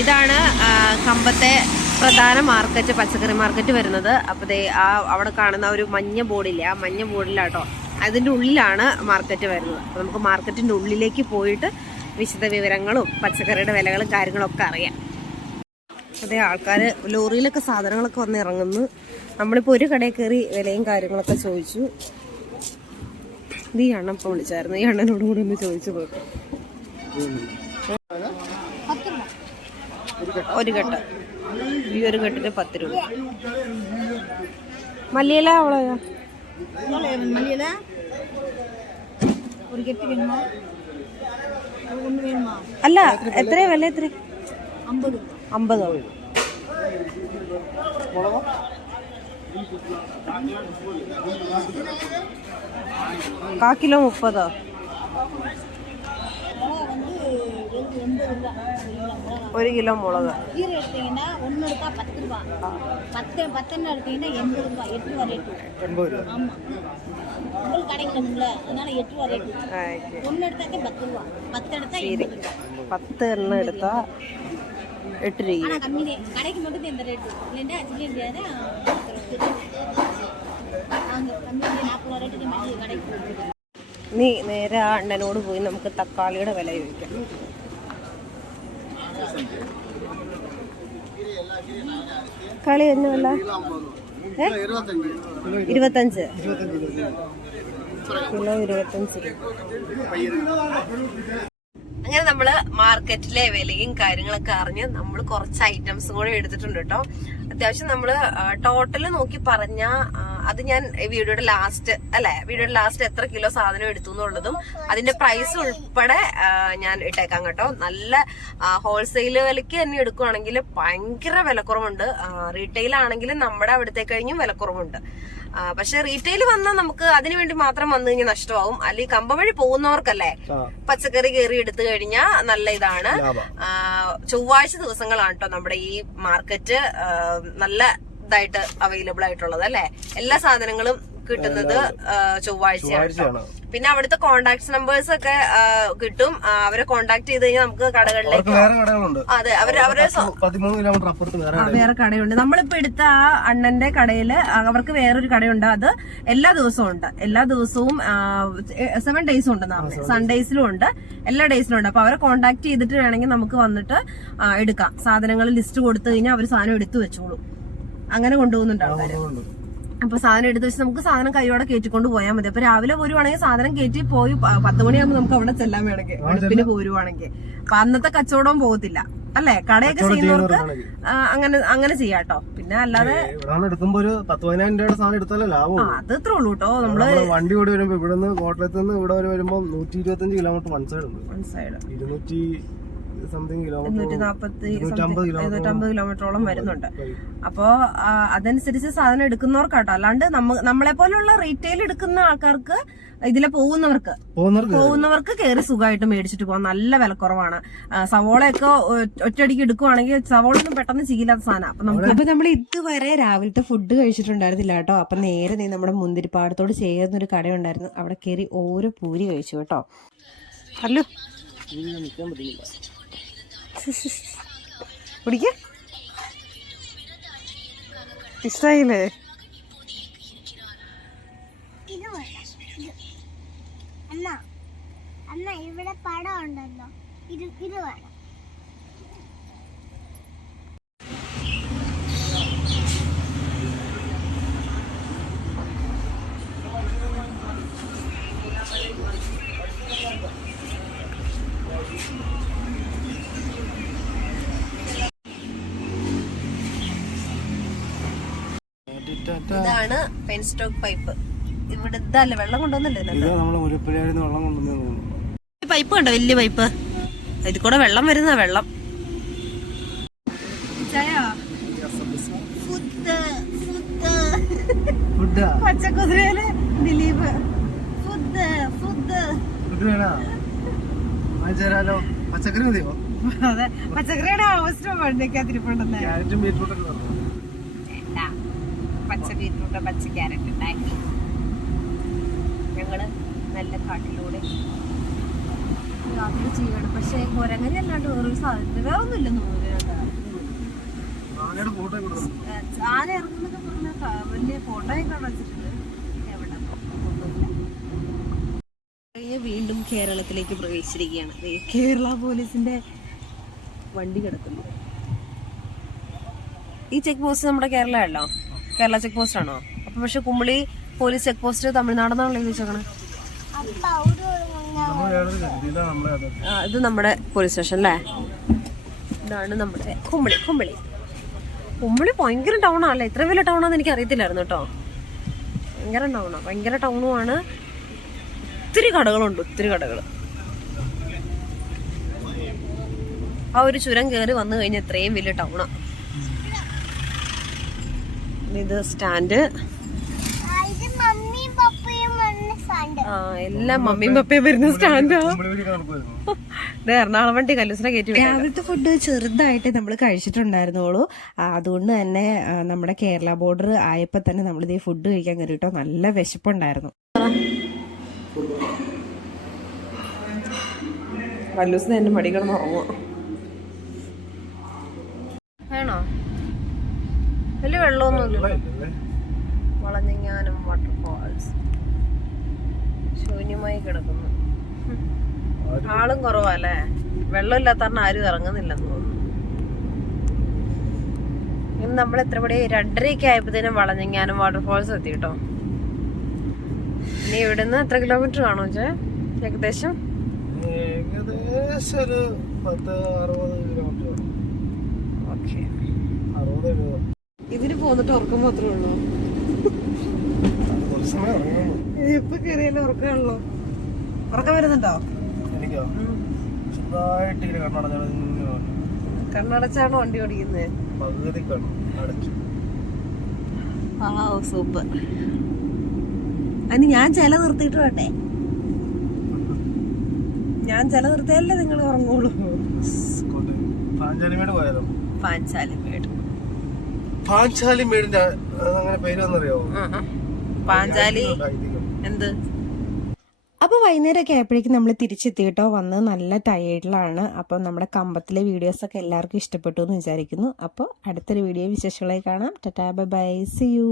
ഇതാണ് കമ്പത്തെ പ്രധാന മാർക്കറ്റ് പച്ചക്കറി മാർക്കറ്റ് വരുന്നത്. അപ്പോൾ ആ അവിടെ കാണുന്ന ഒരു മഞ്ഞ ബോർഡില്ലേ ആ മഞ്ഞ ബോർഡിലാട്ടോ അതിന്റെ ഉള്ളിലാണ് മാർക്കറ്റ് വരുന്നത്. അപ്പോൾ നമുക്ക് മാർക്കറ്റിന്റെ ഉള്ളിലേക്ക് പോയിട്ട് വിശദ വിവരങ്ങളും പച്ചക്കറിയുടെ വിലകളും കാര്യങ്ങളും ഒക്കെ അറിയാം. അതേ ആൾക്കാർ ലോറിയിലൊക്കെ സാധനങ്ങളൊക്കെ വന്ന് ഇറങ്ങുന്നു. നമ്മളിപ്പോൾ ഒരു കടയിൽ കയറി വിലയും കാര്യങ്ങളൊക്കെ ചോദിച്ചു. ഇത് ഈ അണ്ണൻ ഇപ്പോൾ വിളിച്ചായിരുന്നു. ഈ അണ്ണനോട് കൂടി ഒന്ന് ചോദിച്ചു നോക്കും. ഒരു കെട്ട് ഈ ഒരു കെട്ടിന് പത്ത് രൂപ. മല്ലിയില അവളോ മല്ലിയില? ഒരു കെട്ട് വേണമോ ഒന്ന് വേണമോ അല്ല എത്ര വില എത്ര അമ്പത് അമ്പതോ കാ കിലോ മുപ്പതോ? ஒரு கிலோ மிளகா. கீரை எடுத்தீங்கன்னா ஒன்று எடுத்தா பத்து ரூபா. பத்து பத்தெண்ணெய் எடுத்தீங்கன்னா எண்பது ரூபா எட்டு ரூபா ரேட்டு ஆமாம் உங்களுக்கு கிடைக்கணும்ல அதனால எட்டு ரூபா ரேட்டு ஒன்று எடுத்தாக்கே பத்து ரூபா. பத்து எடுத்தா சரி. பத்து எண்ணெய் எடுத்தா எட்டு ரூபா. கம்மி கடைக்கு மட்டும் இந்த ரேட்டு இல்லைன்னா சில்லி முடியாது நாற்பது ரேட்டுக்கு மேலே கடைக்கு. നീ നേരെ അണ്ണനോട് പോയി നമുക്ക് തക്കാളിയുടെ വില ചോദിക്കാം കളി തന്നെ വില ഏ? ഇരുപത്തഞ്ച് കിലോ ഇരുപത്തഞ്ച് അങ്ങനെ നമ്മൾ മാർക്കറ്റിലെ വിലയും കാര്യങ്ങളൊക്കെ അറിഞ്ഞ് നമ്മൾ കുറച്ച് ഐറ്റംസും കൂടെ എടുത്തിട്ടുണ്ട് കേട്ടോ അത്യാവശ്യം നമ്മൾ ടോട്ടൽ നോക്കി പറഞ്ഞ അത് ഞാൻ വീഡിയോയുടെ ലാസ്റ്റ് അല്ലെ? വീഡിയോയുടെ ലാസ്റ്റ് എത്ര കിലോ സാധനം എടുത്തു എന്നുള്ളതും അതിന്റെ പ്രൈസ് ഉൾപ്പെടെ ഞാൻ ഇട്ടേക്കാം കേട്ടോ. നല്ല ഹോൾസെയിൽ വിലയ്ക്ക് തന്നെ എടുക്കുവാണെങ്കിൽ ഭയങ്കര വിലക്കുറവുണ്ട്. റീറ്റെയിൽ ആണെങ്കിലും നമ്മുടെ അവിടുത്തെ കഴിഞ്ഞും വിലക്കുറവുണ്ട്. പക്ഷെ റീറ്റെയിൽ വന്നാൽ നമുക്ക് അതിനു വേണ്ടി മാത്രം വന്നു കഴിഞ്ഞാൽ നഷ്ടമാവും. അല്ലെങ്കിൽ കമ്പം വഴി പോകുന്നവർക്കല്ലേ പച്ചക്കറി കയറി എടുത്തു കഴിഞ്ഞാൽ നല്ല ഇതാണ്. ചൊവ്വാഴ്ച ദിവസങ്ങളാണ് കേട്ടോ നമ്മുടെ ഈ മാർക്കറ്റ് നല്ല ഇതായിട്ട് അവൈലബിൾ ആയിട്ടുള്ളത് അല്ലെ? എല്ലാ സാധനങ്ങളും കിട്ടുന്നത് ചൊവ്വാഴ്ചയാണ് പിന്നെ അവിടുത്തെ കോണ്ടാക്ട് നമ്പേഴ്സ് ഒക്കെ കിട്ടും. അവരെ കോണ്ടാക്ട് ചെയ്ത് കഴിഞ്ഞാൽ നമുക്ക് കടകളിലേക്ക് വേറെ കടകളുണ്ട്. അതെ അവർ അവരെ വേറെ ആ, വേറെ കടയുണ്ട്. നമ്മളിപ്പോ എടുത്ത ആ അണ്ണന്റെ കടയിൽ അവർക്ക് വേറൊരു കടയുണ്ട്. അത് എല്ലാ ദിവസവും ഉണ്ട്. എല്ലാ ദിവസവും സെവൻ ഡേയ്സും ഉണ്ട് സൺഡേയ്സിലും ഉണ്ട്. എല്ലാ ഡേയ്സിലും ഉണ്ട്. അപ്പൊ അവരെ കോണ്ടാക്ട് ചെയ്തിട്ട് വേണമെങ്കിൽ നമുക്ക് വന്നിട്ട് എടുക്കാം. സാധനങ്ങൾ ലിസ്റ്റ് കൊടുത്തു കഴിഞ്ഞാൽ അവർ സാധനം എടുത്തു വെച്ചോളൂ. അങ്ങനെ കൊണ്ടുപോകുന്നുണ്ട് ആൾക്കാര്. കടകളുണ്ട്. അപ്പൊ സാധനം എടുത്ത് വെച്ച് നമുക്ക് സാധനം കൈയോടെ കയറ്റിക്കൊണ്ട് പോയാൽ മതി. അപ്പൊ രാവിലെ പോരുവാണെങ്കിൽ സാധനം കയറ്റി പോയി പത്ത് മണിയാകുമ്പോൾ നമുക്ക് അവിടെ ചെല്ലാൻ വേണമെങ്കിൽ വെളുപ്പിന് പോരുവാണെങ്കിൽ. അപ്പൊ അന്നത്തെ കച്ചവടവും പോകത്തില്ല. അല്ലെ? കടയൊക്കെ ചെയ്യുന്നവർക്ക് അങ്ങനെ അങ്ങനെ ചെയ്യാട്ടോ പിന്നെ അല്ലാതെ എടുക്കുമ്പോ ഒരു പത്ത് പതിനായിരം രൂപയുടെ സാധനം എടുത്താലേ ലാഭം ആ, അത് ഇത്രേ ഉള്ളൂ കേട്ടോ നമ്മൾ വണ്ടി കൂടി വരുമ്പോ ഇവിടെ നിന്ന് കോട്ടയത്ത് നിന്ന് ഇവിടെ വരെ വരുമ്പോ നൂറ്റി ഇരുപത്തഞ്ച് കിലോമീറ്റർ വൺ സൈഡ് ഉണ്ട്. ഇരുന്നൂറ്റി ഇരുന്നൂറ്റമ്പത് കിലോമീറ്ററോളം വരുന്നുണ്ട്. അപ്പോ അതനുസരിച്ച് സാധനം എടുക്കുന്നവർക്കാട്ടോ. അല്ലാണ്ട് നമ്മളെ പോലെയുള്ള റീറ്റെയിൽ എടുക്കുന്ന ആൾക്കാർക്ക് ഇതിലെ പോകുന്നവർക്ക് പോകുന്നവർക്ക് കയറി സുഖമായിട്ട് മേടിച്ചിട്ട് പോകാം. നല്ല വിലക്കുറവാണ്. സവോളയൊക്കെ ഒറ്റയടിക്ക് എടുക്കുവാണെങ്കിൽ സവോള ഒന്നും പെട്ടെന്ന് ചെയ്യില്ലാത്ത സാധനം. അപ്പൊ നമുക്ക് അപ്പൊ നമ്മൾ ഇതുവരെ രാവിലത്തെ ഫുഡ് കഴിച്ചിട്ടുണ്ടായിരുന്നില്ല കേട്ടോ. അപ്പൊ നേരെ നീ നമ്മുടെ മുന്തിരിപ്പാടത്തോട് ചേർന്നൊരു കടയുണ്ടായിരുന്നു അവിടെ കയറി ഓരോ പൂരി കഴിച്ചു കേട്ടോ. ഹലോ. നിൽക്കാൻ പറ്റുന്നില്ല. കുടിക്ക. ഇഷ്ടായില്ലേ. അണ്ണ അണ്ണ ഇവിടെ പടം ഉണ്ടല്ലോ. ഇത് ഇത് വേണം. ഇതാണ് പെൻ സ്റ്റോക്ക് പൈപ്പ് ഇവിടെ ഇതല്ല വെള്ളം കൊണ്ടുവന്നില്ലേ ഇത് പൈപ്പ് കണ്ടോ വലിയ പൈപ്പ് ഇതിൽ കൂടെ വെള്ളം വരുന്ന വെള്ളം. Food food. പച്ചക്കുതിരയിൽ ദിലീപ്. പച്ചക്കറി മതിയോ? അതെ പച്ചക്കറിയുടെ അവസ്ഥ വണ്ടിക്കകത്തിരിപ്പുണ്ടെന്ന് ക്യാരറ്റും ബീറ്റ്റൂട്ടൊക്കെ പച്ച ബീറ്റ്റൂട്ട് പച്ച ക്യാരറ്റ് ഉണ്ടാക്കി. ഞങ്ങൾ നല്ല കാട്ടിലൂടെ യാത്ര ചെയ്യണം. പക്ഷേ കുരങ്ങനെ അല്ലാണ്ട് വേറൊരു സാധനത്തിന് വേറെ ഒന്നുമില്ല. ആന ഇറങ്ങുന്നൊക്കെ പറഞ്ഞ ക- വലിയ ഫോട്ടോയൊക്കെ കാണിച്ചിട്ടുണ്ട് എവിടെ ഒന്നുമില്ല. വീണ്ടും കേരളത്തിലേക്ക് പ്രവേശിച്ചിരിക്കുകയാണ്. കേരള പോലീസിന്റെ വണ്ടി കിടക്കുന്നു. ഈ ചെക്ക് പോസ്റ്റ് നമ്മുടെ കേരള അല്ലോ കേരള ചെക്ക് പോസ്റ്റ് ആണോ? അപ്പൊ പക്ഷെ കുമ്പളി പോലീസ് ചെക്ക് പോസ്റ്റ് തമിഴ്നാടെന്നാണല്ലോ ആ, ഇത് നമ്മുടെ പോലീസ് സ്റ്റേഷൻ അല്ലേ? ഇതാണ് നമ്മുടെ കുമ്പളി കുമ്പളി. കുമ്പളി ഭയങ്കര ടൗൺ ആണല്ലേ? ഇത്ര വലിയ ടൗൺ ആണെന്ന് എനിക്ക് അറിയത്തില്ലായിരുന്നു കേട്ടോ. ഭയങ്കര ടൗണാണ് ഭയങ്കര ടൗണുമാണ് ഒത്തിരി കടകളുണ്ട് ഒത്തിരി കടകൾ ആ ഒരു ചുരം കയറി വന്നു കഴിഞ്ഞാൽ ഇത്രയും വലിയ ടൗണാ ഇത് സ്റ്റാൻഡ്. ആ, മമ്മിയും പപ്പയും വന്ന സണ്ട് ആ എല്ലാം മമ്മിയും പപ്പയും വരുന്ന സ്റ്റാൻഡോ എറണാകുളം വണ്ടി കല്ലൂസിനെ കയറ്റി. രാവിലത്തെ ഫുഡ് ചെറുതായിട്ട് നമ്മൾ കഴിച്ചിട്ടുണ്ടായിരുന്നുള്ളൂ. അതുകൊണ്ട് തന്നെ നമ്മുടെ കേരള ബോർഡർ ആയപ്പോൾ തന്നെ നമ്മൾ ഇതേ ഫുഡ് കഴിക്കാൻ കയറിട്ടോ നല്ല വിശപ്പുണ്ടായിരുന്നു. കല്ലൂസിന് എന്റെ മടികൾ കിടന്ന് ഉറങ്ങുക വേണോ വലിയ വെള്ളമൊന്നുമില്ല ഇല്ലേ? വളഞ്ഞങ്ങാനും വാട്ടർഫാൾസ് ശൂന്യമായി കിടക്കുന്നു. ആളും കുറവല്ലേ? വെള്ളമില്ലാത്ത കാരണം ആരും ഇറങ്ങുന്നില്ലെന്ന് തോന്നുന്നു. ഇന്ന് നമ്മൾ എത്ര പടി രണ്ടരയൊക്കെ ആയപ്പോഴത്തേനും വളഞ്ഞെങ്ങാനും വാട്ടർഫാൾസ് എത്തി കേട്ടോ. ഇനി ഇവിടുന്ന് എത്ര കിലോമീറ്റർ കാണോ ചേ ഏകദേശം? ഏകദേശം ഒരു പത്ത് അറുപത് കിലോമീറ്റർ ഓക്കെ. അറുപത് എഴുപത്. ഇതിന് പോന്നിട്ട് ഉറക്കം മാത്രമേ ഉള്ളൂ. ഇപ്പൊ കയറിയാലും ഉറക്കമാണല്ലോ ഉറക്കം വരുന്നുണ്ടോ. കണ്ണടച്ചാണോ വണ്ടി ഓടിക്കുന്നത് സൂപ്പർ. അതിന് ഞാൻ ചില നിർത്തിയിട്ട് വേണ്ടേ ഞാൻ ചില നിർത്തിയാലേ നിങ്ങൾ ഉറങ്ങുള്ളൂ. പാഞ്ചാലിമേട് പോയാലോ? പാഞ്ചാലിമേട്. പാഞ്ചാലിമേടിന്റെ അങ്ങനെ പേര് വന്നറിയാവോ? പാഞ്ചാലി എന്ത്? അപ്പോൾ വൈകുന്നേരമൊക്കെ ആയപ്പോഴേക്കും നമ്മൾ തിരിച്ചെത്തി കേട്ടോ. വന്ന് നല്ല ടയേർഡിലാണ് അപ്പോൾ നമ്മുടെ കമ്പത്തിലെ വീഡിയോസ് ഒക്കെ എല്ലാവർക്കും ഇഷ്ടപ്പെട്ടു എന്ന് വിചാരിക്കുന്നു. അപ്പോൾ അടുത്തൊരു വീഡിയോ വിശേഷങ്ങളായി കാണാം. Tata bye bye see you